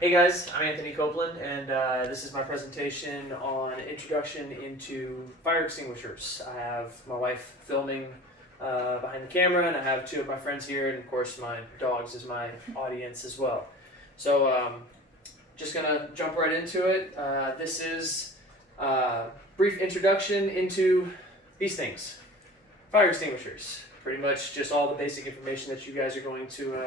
Hey guys, I'm Anthony Copeland, and this is my presentation on introduction into fire extinguishers. I have my wife filming behind the camera, and I have two of my friends here, and of course my dogs as my audience as well. So just gonna jump right into it. This is a brief introduction into these things. Fire extinguishers. Pretty much just all the basic information that you guys are going to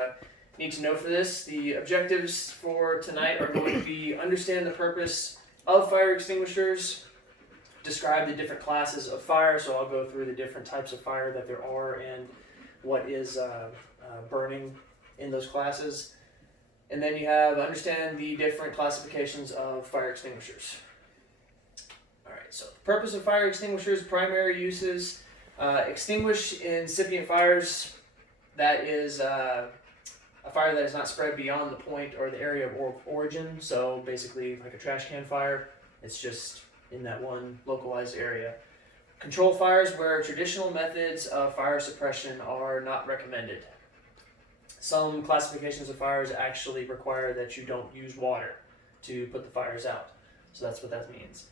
need to know for this. The objectives for tonight are going to be understand the purpose of fire extinguishers, describe the different classes of fire, so I'll go through the different types of fire that there are and what is burning in those classes. And then you have understand the different classifications of fire extinguishers. Alright, so the purpose of fire extinguishers, primary uses, extinguish incipient fires. That is a fire that is not spread beyond the point or the area of origin. So basically like a trash can fire, it's just in that one localized area. Control fires where traditional methods of fire suppression are not recommended. Some classifications of fires actually require that you don't use water to put the fires out. So that's what that means.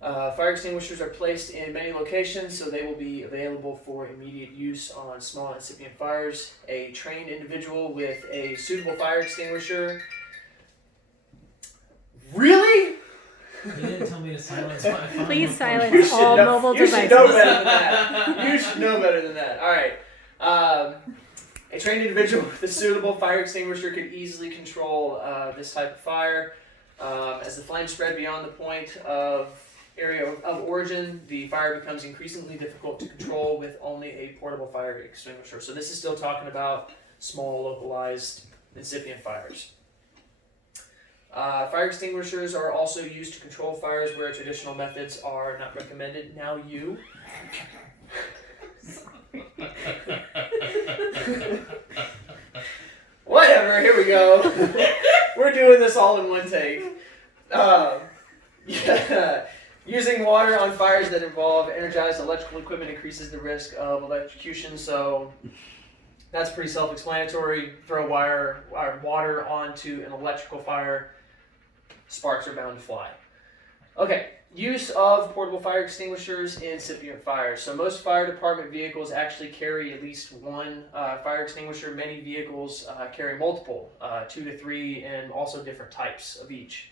Fire extinguishers are placed in many locations, so they will be available for immediate use on small incipient fires. A trained individual with a suitable fire extinguisher. Really? You didn't tell me to silence my phone. Please silence all mobile you devices. You should know better than that. You should know better than that. All right. A trained individual with a suitable fire extinguisher could easily control this type of fire. As the flames spread beyond the point of area of origin, the fire becomes increasingly difficult to control with only a portable fire extinguisher. So this is still talking about small, localized, incipient fires. Fire extinguishers are also used to control fires where traditional methods are not recommended. Now you. Whatever, here we go. We're doing this all in one take. Yeah. Using water on fires that involve energized electrical equipment increases the risk of electrocution, so that's pretty self-explanatory. Throw water onto an electrical fire, sparks are bound to fly. Okay, use of portable fire extinguishers in incipient fires. So most fire department vehicles actually carry at least one fire extinguisher. Many vehicles carry multiple, 2 to 3, and also different types of each.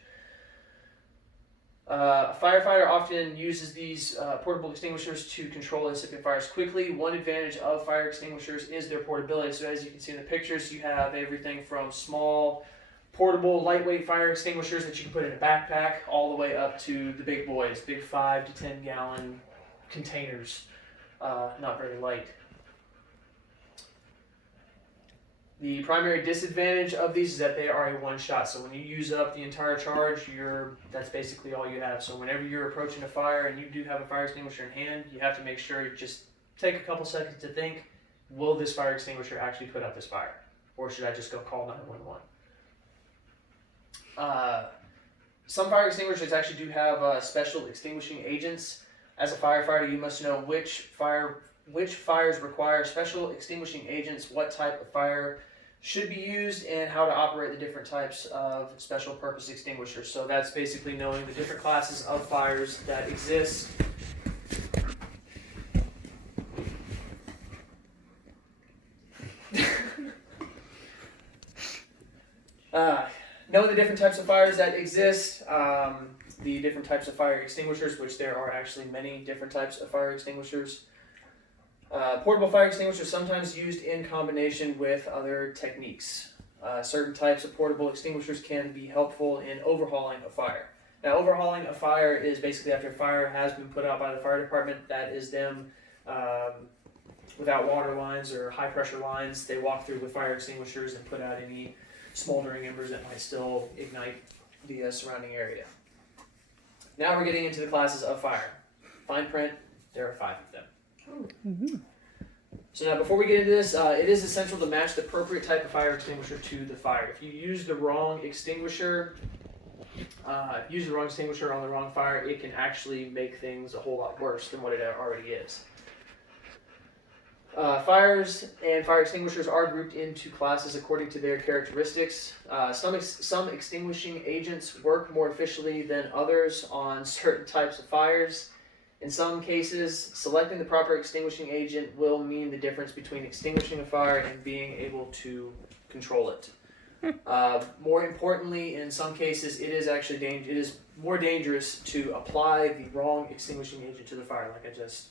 A firefighter often uses these portable extinguishers to control incipient fires quickly. One advantage of fire extinguishers is their portability. So as you can see in the pictures, you have everything from small, portable, lightweight fire extinguishers that you can put in a backpack, all the way up to the big boys, big 5 to 10 gallon containers, not very light. The primary disadvantage of these is that they are a one-shot. So when you use up the entire charge, that's basically all you have. So whenever you're approaching a fire and you do have a fire extinguisher in hand, you have to make sure you just take a couple seconds to think, will this fire extinguisher actually put out this fire? Or should I just go call 911? Some fire extinguishers actually do have special extinguishing agents. As a firefighter, you must know which fires require special extinguishing agents, what type of fire should be used, and how to operate the different types of special purpose extinguishers. So that's basically knowing the different classes of fires that exist. Know the different types of fires that exist, the different types of fire extinguishers, which there are actually many different types of fire extinguishers. Portable fire extinguishers sometimes used in combination with other techniques. Certain types of portable extinguishers can be helpful in overhauling a fire. Now, overhauling a fire is basically after a fire has been put out by the fire department. That is them without water lines or high pressure lines. They walk through with fire extinguishers and put out any smoldering embers that might still ignite the surrounding area. Now we're getting into the classes of fire. Fine print, there are 5 of them. Mm-hmm. So now before we get into this, it is essential to match the appropriate type of fire extinguisher to the fire. If you use the wrong extinguisher, on the wrong fire, it can actually make things a whole lot worse than what it already is. Fires and fire extinguishers are grouped into classes according to their characteristics. Some extinguishing agents work more efficiently than others on certain types of fires. In some cases, selecting the proper extinguishing agent will mean the difference between extinguishing a fire and being able to control it. More importantly, in some cases, it is more dangerous to apply the wrong extinguishing agent to the fire, like I just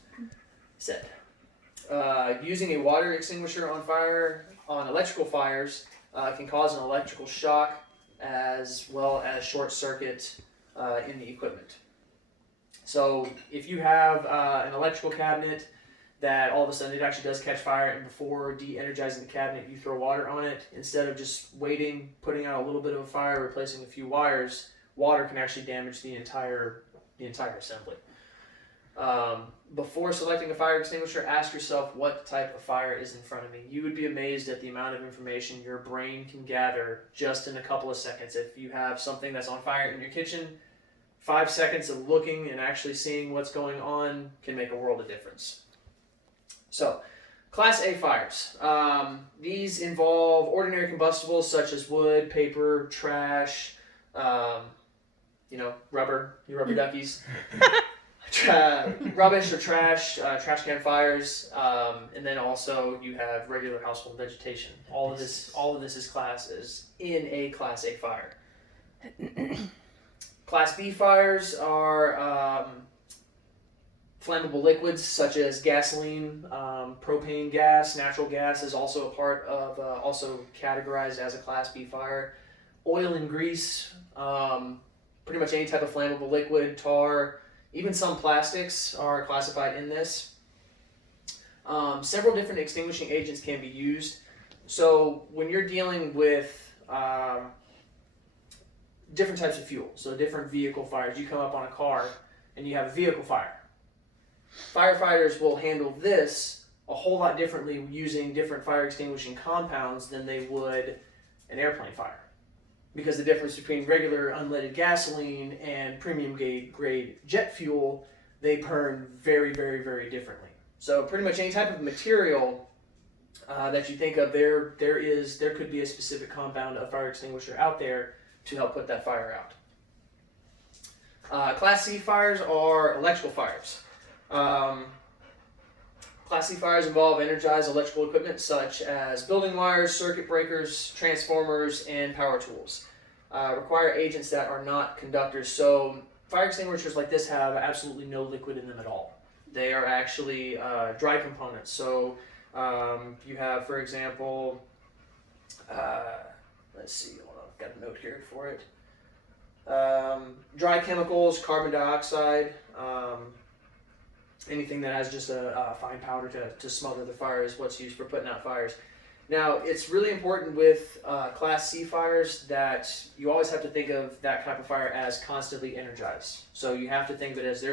said. Using a water extinguisher on electrical fires can cause an electrical shock as well as short circuit in the equipment. So if you have an electrical cabinet that all of a sudden it actually does catch fire, and before de-energizing the cabinet you throw water on it, instead of just waiting, putting out a little bit of a fire, replacing a few wires, water can actually damage the entire assembly. Before selecting a fire extinguisher, ask yourself what type of fire is in front of me. You would be amazed at the amount of information your brain can gather just in a couple of seconds. If you have something that's on fire in your kitchen, 5 seconds of looking and actually seeing what's going on can make a world of difference. So, Class A fires. These involve ordinary combustibles such as wood, paper, trash, rubber, your rubber duckies. Rubbish or trash can fires, and then also you have regular household vegetation. All of this is in a Class A fire. Class B fires are flammable liquids such as gasoline, propane gas, natural gas is also a part of, also categorized as a Class B fire. Oil and grease, pretty much any type of flammable liquid, tar. Even some plastics are classified in this. Several different extinguishing agents can be used. So when you're dealing with different types of fuel, so different vehicle fires, you come up on a car and you have a vehicle fire. Firefighters will handle this a whole lot differently using different fire extinguishing compounds than they would an airplane fire. Because the difference between regular unleaded gasoline and premium grade jet fuel, they burn very, very, very differently. So pretty much any type of material that you think of, there could be a specific compound of fire extinguisher out there to help put that fire out. Class C fires are electrical fires. Class C fires involve energized electrical equipment such as building wires, circuit breakers, transformers, and power tools. Require agents that are not conductors. So fire extinguishers like this have absolutely no liquid in them at all. They are actually dry components. So you have, for example, let's see, hold on, I've got a note here for it. Dry chemicals, carbon dioxide, anything that has just a fine powder to smother the fire is what's used for putting out fires. Now, it's really important with Class C fires that you always have to think of that type of fire as constantly energized. So you have to think of it as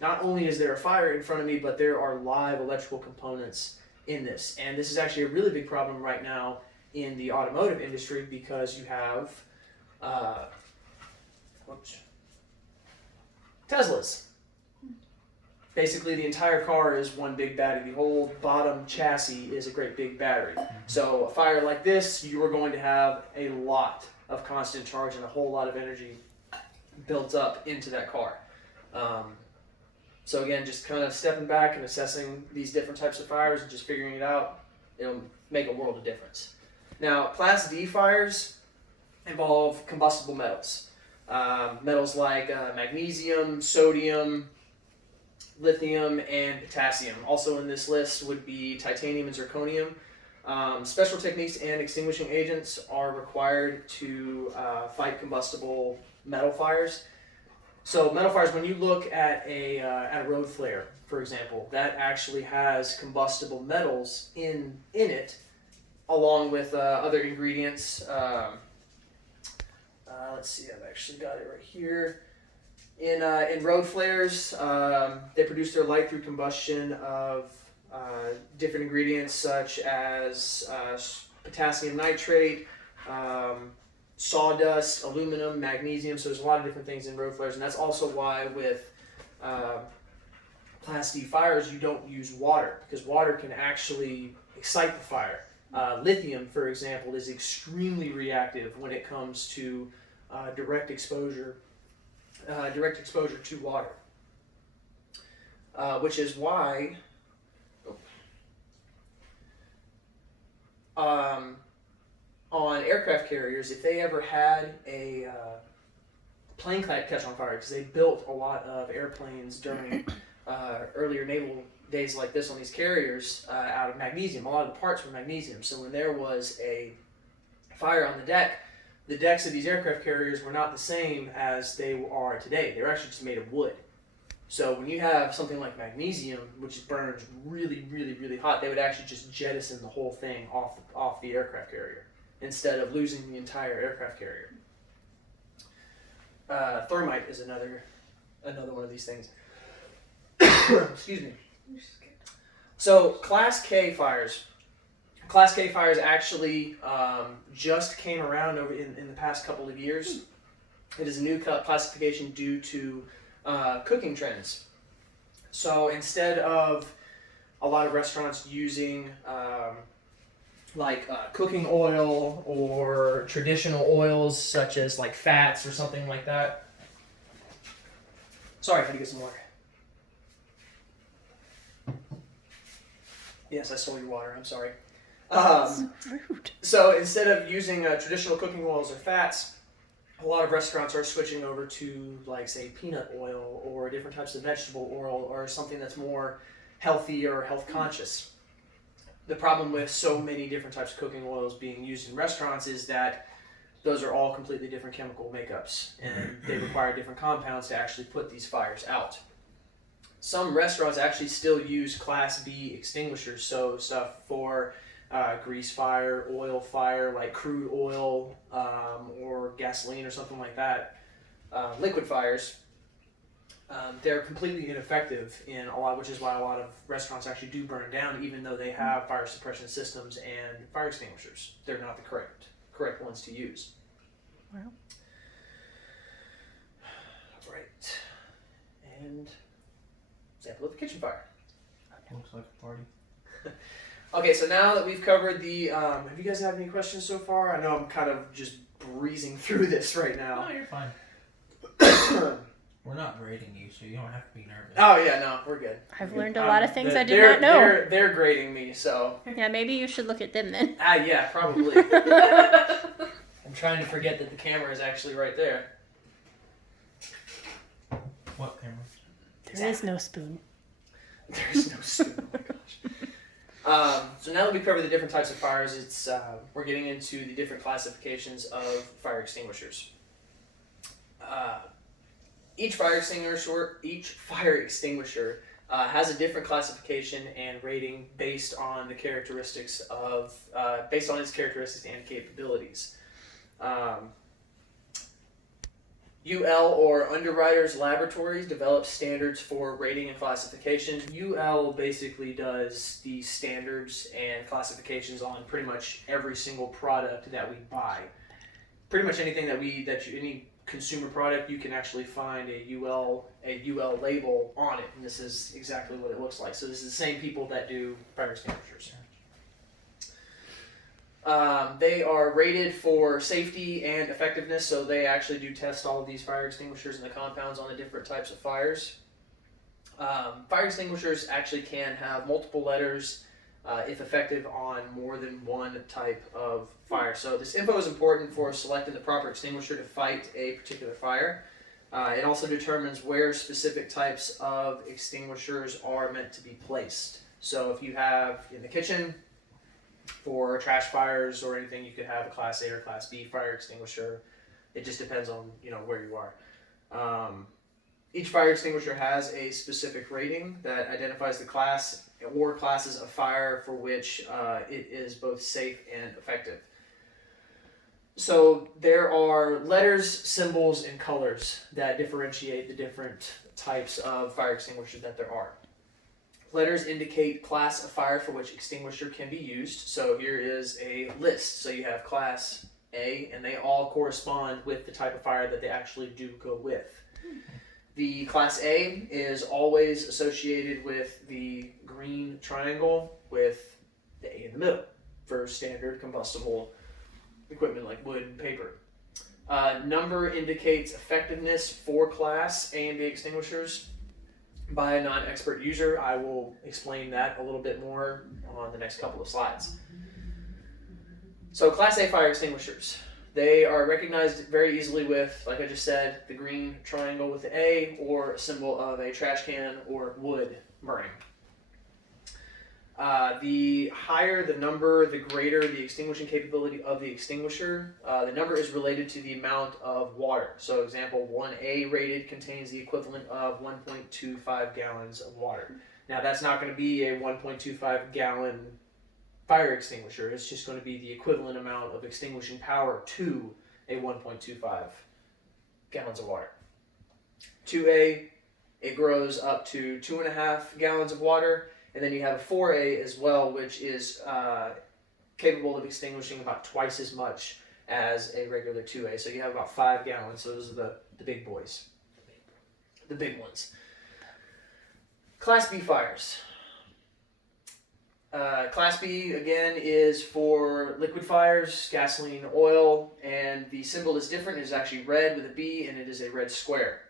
not only is there a fire in front of me, but there are live electrical components in this. And this is actually a really big problem right now in the automotive industry because you have Teslas. Basically, the entire car is one big battery. The whole bottom chassis is a great big battery. So a fire like this, you are going to have a lot of constant charge and a whole lot of energy built up into that car. So again, just kind of stepping back and assessing these different types of fires and just figuring it out, it'll make a world of difference. Now, Class D fires involve combustible metals. Metals like magnesium, sodium, lithium, and potassium. Also in this list would be titanium and zirconium. Special techniques and extinguishing agents are required to fight combustible metal fires. So metal fires, when you look at a road flare, for example, that actually has combustible metals in it, along with other ingredients. Let's see, I've actually got it right here. In road flares, they produce their light through combustion of different ingredients such as potassium nitrate, sawdust, aluminum, magnesium. So there's a lot of different things in road flares, and that's also why with Class D fires, you don't use water because water can actually excite the fire. Lithium, for example, is extremely reactive when it comes to direct exposure to water, which is why on aircraft carriers, if they ever had a plane catch on fire, because they built a lot of airplanes during earlier naval days like this on these carriers out of magnesium. A lot of the parts were magnesium. So when there was a fire on the decks of these aircraft carriers were not the same as they are today. They were actually just made of wood. So when you have something like magnesium, which burns really, really, really hot, they would actually just jettison the whole thing off the aircraft carrier instead of losing the entire aircraft carrier. Thermite is another one of these things. Excuse me. So Class K fires. Class K fires actually just came around over in the past couple of years. It is a new classification due to cooking trends. So instead of a lot of restaurants using cooking oil or traditional oils such as like fats or something like that. Sorry, I had to get some water. Yes, I stole your water. I'm sorry. Rude. So instead of using traditional cooking oils or fats, a lot of restaurants are switching over to, like, say, peanut oil or different types of vegetable oil or something that's more healthy or health conscious. The problem with so many different types of cooking oils being used in restaurants is that those are all completely different chemical makeups, and they require different compounds to actually put these fires out. Some restaurants actually still use Class B extinguishers, so stuff for grease fire, oil fire, like crude oil or gasoline or something like that. Liquid fires, they're completely ineffective in a lot, which is why a lot of restaurants actually do burn down, even though they have fire suppression systems and fire extinguishers. They're not the correct ones to use. Wow. Right. And example of a kitchen fire. Looks like a party. Okay, so now that we've covered the, have you guys had any questions so far? I know I'm kind of just breezing through this right now. No, you're fine. We're not grading you, so you don't have to be nervous. Oh yeah, no, we're good. I've learned a lot of things I did not know. They're grading me, so. Yeah, maybe you should look at them then. Yeah, probably. I'm trying to forget that the camera is actually right there. What camera? There is no spoon. There is no spoon. Oh my gosh. So now that we've covered the different types of fires, we're getting into the different classifications of fire extinguishers. Each fire extinguisher has a different classification and rating based on the characteristics based on its characteristics and capabilities. UL, or Underwriters Laboratories, develops standards for rating and classification. UL basically does the standards and classifications on pretty much every single product that we buy. Pretty much anything any consumer product, you can actually find a UL label on it, and this is exactly what it looks like. So this is the same people that do fire extinguishers. They are rated for safety and effectiveness, so they actually do test all of these fire extinguishers and the compounds on the different types of fires. Fire extinguishers actually can have multiple letters if effective on more than one type of fire. So this info is important for selecting the proper extinguisher to fight a particular fire. It also determines where specific types of extinguishers are meant to be placed. So if you have in the kitchen, for trash fires or anything, you could have a Class A or Class B fire extinguisher. It just depends on where you are. Each fire extinguisher has a specific rating that identifies the class or classes of fire for which it is both safe and effective. So there are letters, symbols, and colors that differentiate the different types of fire extinguishers that there are. Letters indicate class of fire for which extinguisher can be used. So here is a list. So you have Class A, and they all correspond with the type of fire that they actually do go with. The Class A is always associated with the green triangle with the A in the middle for standard combustible equipment like wood and paper. Number indicates effectiveness for Class A and B extinguishers by a non-expert user. I will explain that a little bit more on the next couple of slides. So Class A fire extinguishers. They are recognized very easily with, like I just said, the green triangle with the A or a symbol of a trash can or wood burning. The higher the number, the greater the extinguishing capability of the extinguisher. The number is related to the amount of water. So example, 1A rated contains the equivalent of 1.25 gallons of water. Now that's not going to be a 1.25 gallon fire extinguisher. It's just going to be the equivalent amount of extinguishing power to a 1.25 gallons of water. 2A, it grows up to 2.5 gallons of water. And then you have a 4A as well, which is capable of extinguishing about twice as much as a regular 2A. So you have about 5 gallons. So those are the big boys, the big ones. Class B fires. Class B, again, is for liquid fires, gasoline, oil, and the symbol is different. It is actually red with a B, and it is a red square.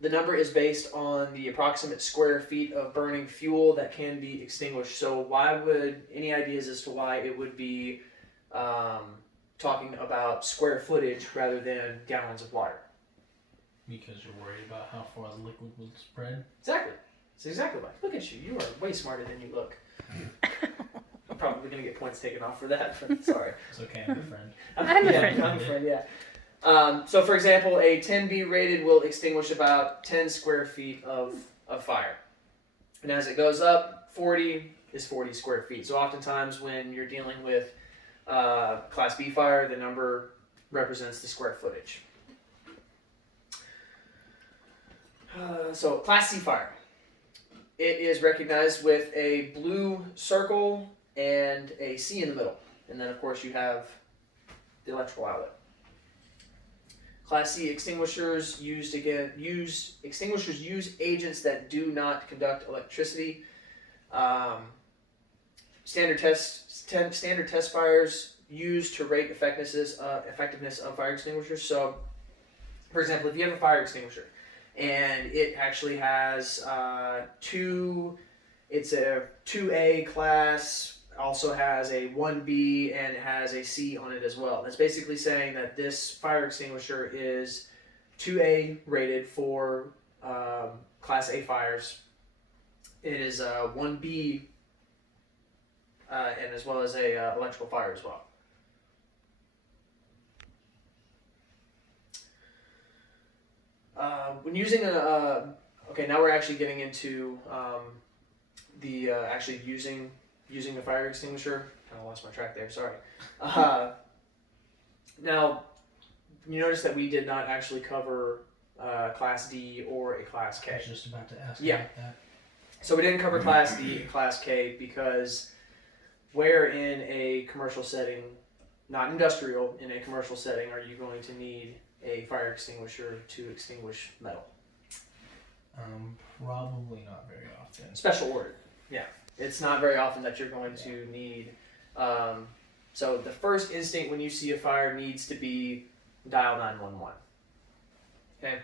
The number is based on the approximate square feet of burning fuel that can be extinguished. So why would, any ideas as to why it would be talking about square footage rather than gallons of water? Because you're worried about how far the liquid would spread. Exactly. That's exactly right. Look at you. You are way smarter than you look. I'm probably going to get points taken off for that, but sorry. It's okay, I'm a friend. I'm a friend. I'm a friend, yeah. So for example, a 10B rated will extinguish about 10 square feet of fire. And as it goes up, 40 is 40 square feet. So oftentimes when you're dealing with Class B fire, the number represents the square footage. So Class C fire. It is recognized with a blue circle and a C in the middle. And then of course you have the electrical outlet. Class C extinguishers use agents that do not conduct electricity. Standard test fires used to rate effectiveness of fire extinguishers. So, for example, if you have a fire extinguisher and it actually has it's a 2A class, also has a 1B, and it has a C on it as well. That's basically saying that this fire extinguisher is 2A rated for Class A fires. It is 1B and as well as a electrical fire as well. When using okay, now we're actually getting into the actually using a fire extinguisher. Kind of lost my track there, sorry. Now, you notice that we did not actually cover Class D or a Class K. I was just about to ask about that. So we didn't cover Class D and Class K because where in a commercial setting, not industrial, in a commercial setting, are you going to need a fire extinguisher to extinguish metal? Probably not very often. Special order, yeah. It's not very often that you're going to need. So the first instinct when you see a fire needs to be dial 911. Okay.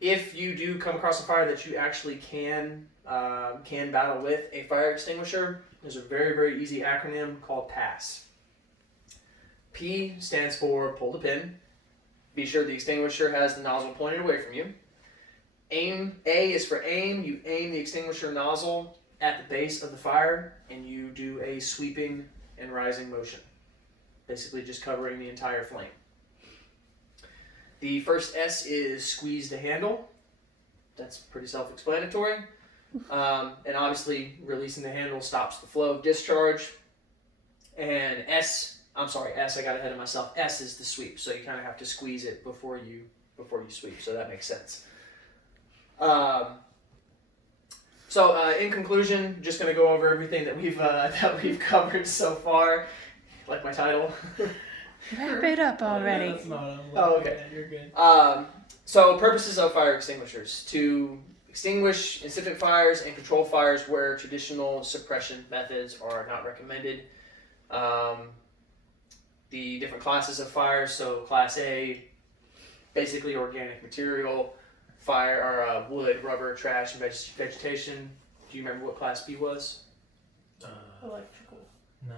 If you do come across a fire that you actually can battle with a fire extinguisher, there's a very, very easy acronym called PASS. P stands for pull the pin. Be sure the extinguisher has the nozzle pointed away from you. Aim. A is for aim. You aim the extinguisher nozzle at the base of the fire and you do a sweeping and rising motion. Basically just covering the entire flame. The first S is squeeze the handle. That's pretty self-explanatory. And obviously releasing the handle stops the flow of discharge. And S, I got ahead of myself. S is the sweep. So you kind of have to squeeze it before you sweep. So that makes sense. So in conclusion, just going to go over everything that we've covered so far, like my title. Wrap it up already. That's not what I'm looking Oh, okay. at. You're good. So purposes of fire extinguishers: to extinguish incipient fires and control fires where traditional suppression methods are not recommended. The different classes of fires: so Class A, basically organic material, fire or wood, rubber, trash, and vegetation. Do you remember what Class B was? Electrical.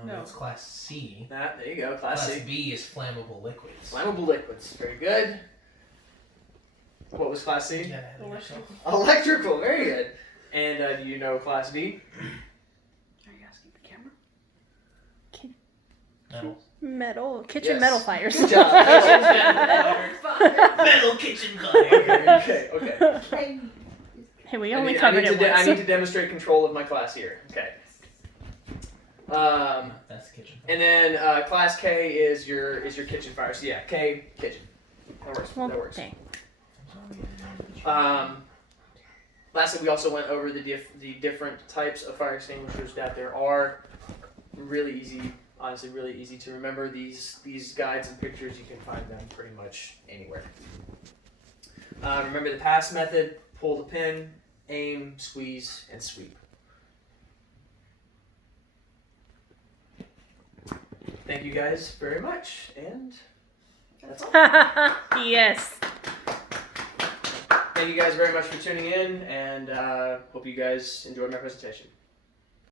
No, it's Class C. There you go, Class C. B is flammable liquids. Flammable liquids, very good. What was Class C? Yeah, electrical. Electrical, very good. And do you know Class B? Are you asking the camera? No. Metal, kitchen Yes. metal fires. Good job. Metal kitchen fire. Okay. Hey, we only covered it I once. need to demonstrate control of my class here. Okay. That's kitchen fire. And then Class K is your kitchen fire. So yeah, K kitchen. That works. Well, That works. dang. Lastly, we also went over the different types of fire extinguishers that there are. Really easy, honestly, really easy to remember. These guides and pictures, you can find them pretty much anywhere. Remember the pass method: pull the pin, aim, squeeze, and sweep. Thank you guys very much, and that's all. Yes. Thank you guys very much for tuning in, and hope you guys enjoyed my presentation.